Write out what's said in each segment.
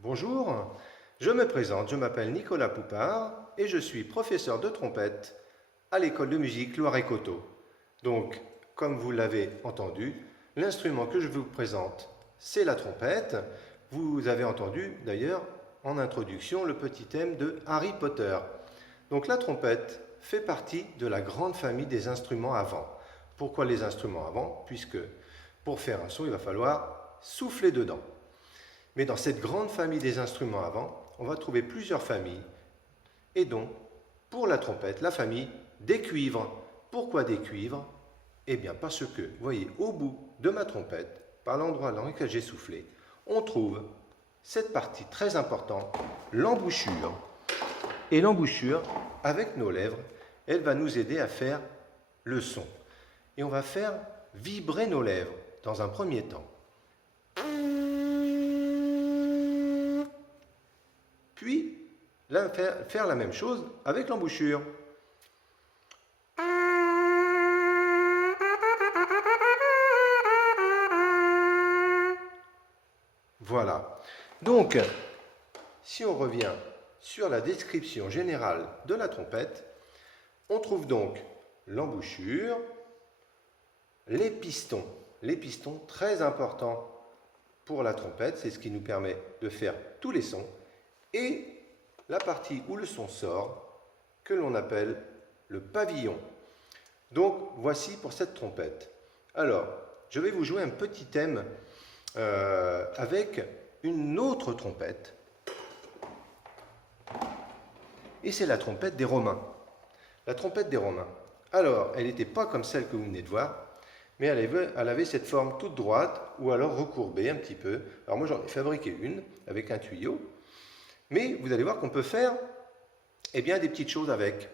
Bonjour, je me présente, je m'appelle Nicolas Poupard et je suis professeur de trompette à l'école de musique Loiret-Coteau. Donc, comme vous l'avez entendu, l'instrument que je vous présente, c'est la trompette. Vous avez entendu d'ailleurs en introduction le petit thème de Harry Potter. Donc la trompette fait partie de la grande famille des instruments à vent. Pourquoi les instruments à vent? Puisque pour faire un son, il va falloir souffler dedans. Mais dans cette grande famille des instruments à vent, on va trouver plusieurs familles. Et donc, pour la trompette, la famille des cuivres. Pourquoi des cuivres? Eh bien parce que, vous voyez, au bout de ma trompette, par l'endroit dans lequel j'ai soufflé, on trouve cette partie très importante, l'embouchure. Et l'embouchure, avec nos lèvres, elle va nous aider à faire le son. Et on va faire vibrer nos lèvres dans un premier temps. Puis, là, faire la même chose avec l'embouchure. Voilà. Donc, si on revient sur la description générale de la trompette, on trouve donc l'embouchure, les pistons. Les pistons, très importants pour la trompette, c'est ce qui nous permet de faire tous les sons. Et la partie où le son sort, que l'on appelle le pavillon. Donc, voici pour cette trompette. Alors, je vais vous jouer un petit thème avec une autre trompette. Et c'est la trompette des Romains. La trompette des Romains. Alors, elle n'était pas comme celle que vous venez de voir, mais elle avait cette forme toute droite, ou alors recourbée un petit peu. Alors moi, j'en ai fabriqué une avec un tuyau. Mais vous allez voir qu'on peut faire eh bien, des petites choses avec.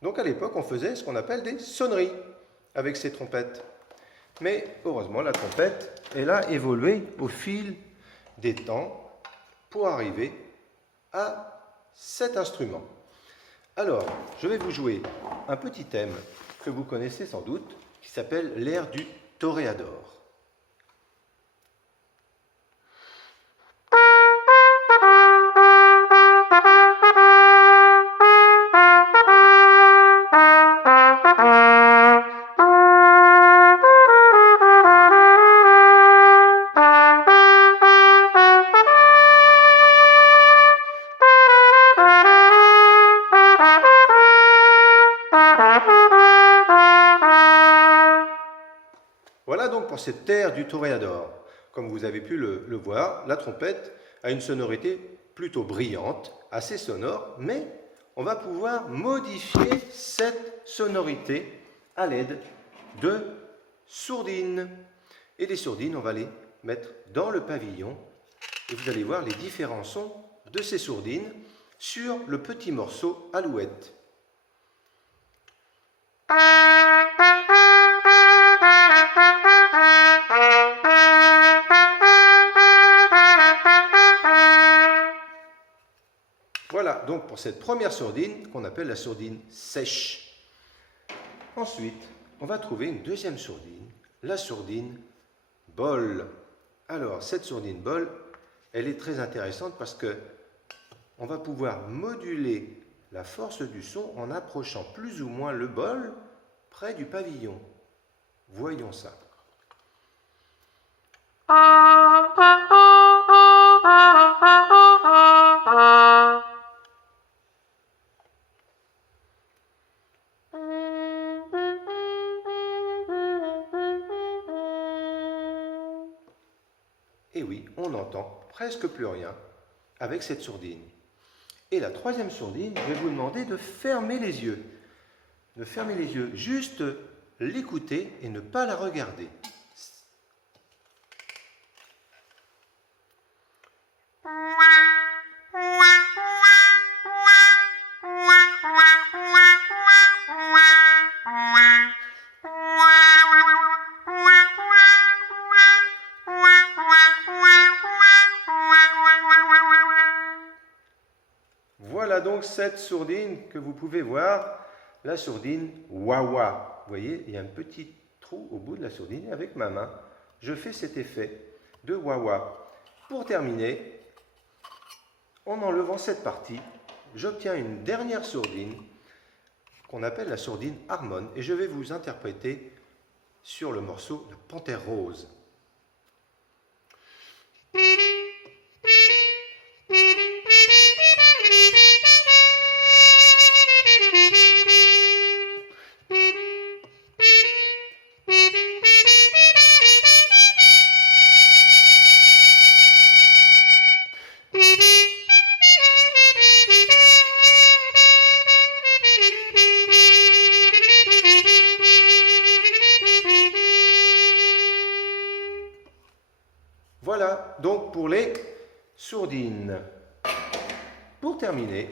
Donc à l'époque, on faisait ce qu'on appelle des sonneries avec ces trompettes. Mais heureusement, la trompette, elle a évolué au fil des temps pour arriver à cet instrument. Alors, je vais vous jouer un petit thème que vous connaissez sans doute, qui s'appelle l'air du Toréador. Voilà donc pour cette air du Toréador. Comme vous avez pu le voir, la trompette a une sonorité plutôt brillante, assez sonore, mais on va pouvoir modifier cette sonorité à l'aide de sourdines. Et les sourdines, on va les mettre dans le pavillon et vous allez voir les différents sons de ces sourdines sur le petit morceau Alouette. Voilà donc pour cette première sourdine qu'on appelle la sourdine sèche. Ensuite, on va trouver une deuxième sourdine, la sourdine bol. Alors, cette sourdine bol, elle est très intéressante parce que on va pouvoir moduler la force du son en approchant plus ou moins le bol près du pavillon. Voyons ça. oui, on n'entend presque plus rien avec cette sourdine. Et la troisième sourdine, je vais vous demander de fermer les yeux. De fermer les yeux, juste l'écouter et ne pas la regarder. Voilà donc cette sourdine que vous pouvez voir, la sourdine wah-wah. Vous voyez, il y a un petit trou au bout de la sourdine et avec ma main, je fais cet effet de wah-wah. Pour terminer, en enlevant cette partie, j'obtiens une dernière sourdine qu'on appelle la sourdine harmone et je vais vous interpréter sur le morceau La Panthère Rose. Voilà donc pour les sourdines. Pour terminer,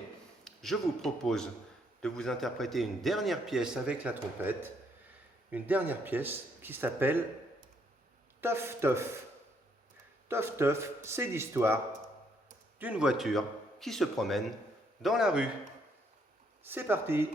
je vous propose de vous interpréter une dernière pièce avec la trompette, une dernière pièce qui s'appelle Tof Tof. Tof Tof, c'est l'histoire d'une voiture qui se promène dans la rue. C'est parti!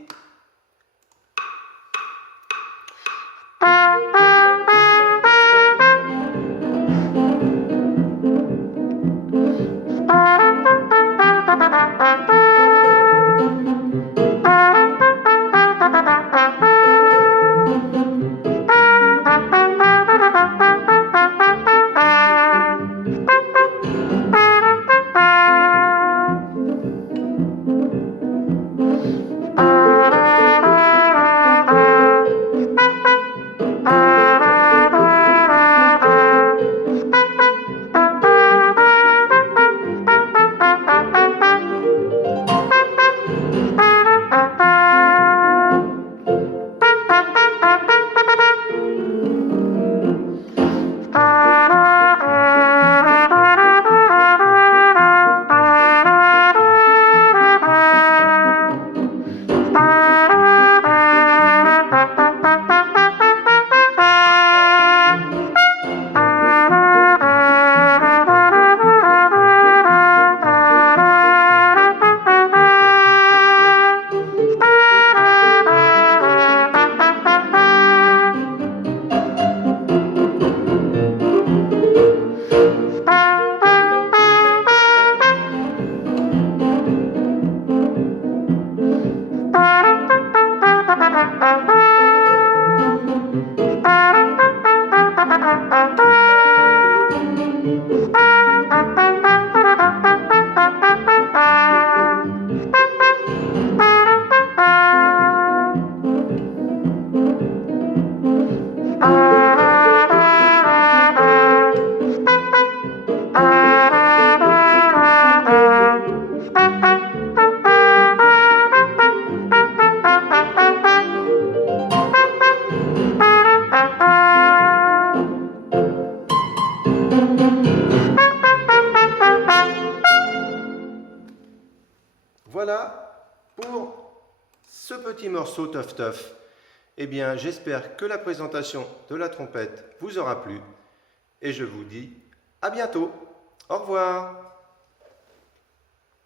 Voilà pour ce petit morceau Tof Tof. Eh bien, j'espère que la présentation de la trompette vous aura plu et je vous dis à bientôt. Au revoir.